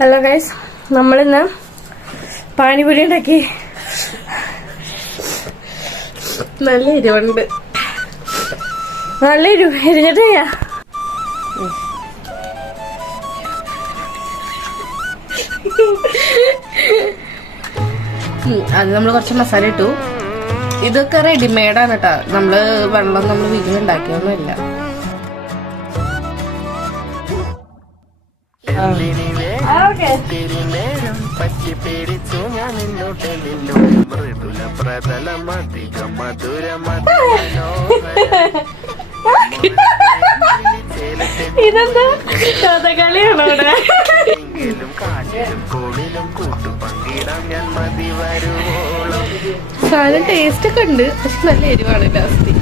Hello guys, നമ്മളിന്ന് പാനിപൂരി ഉണ്ടാക്കി. നല്ല എരിവുണ്ട്, നല്ല എരിഞ്ഞിട്ട് ചെയ്യാ. അത് നമ്മൾ കുറച്ച് മസാല ഇട്ടു. ഇതൊക്കെ റെഡിമെയ്ഡാണ് കേട്ടോ, നമ്മള് വെള്ളം നമ്മൾ വീട്ടിലുണ്ടാക്കിയൊന്നുമില്ല. ഇതെന്താ കഥകളിയാണോ അവിടെ? സാധനം ടേസ്റ്റ് ഒക്കെ ഉണ്ട്, പക്ഷെ നല്ല എരിവാണ് ലാസ്റ്റ്.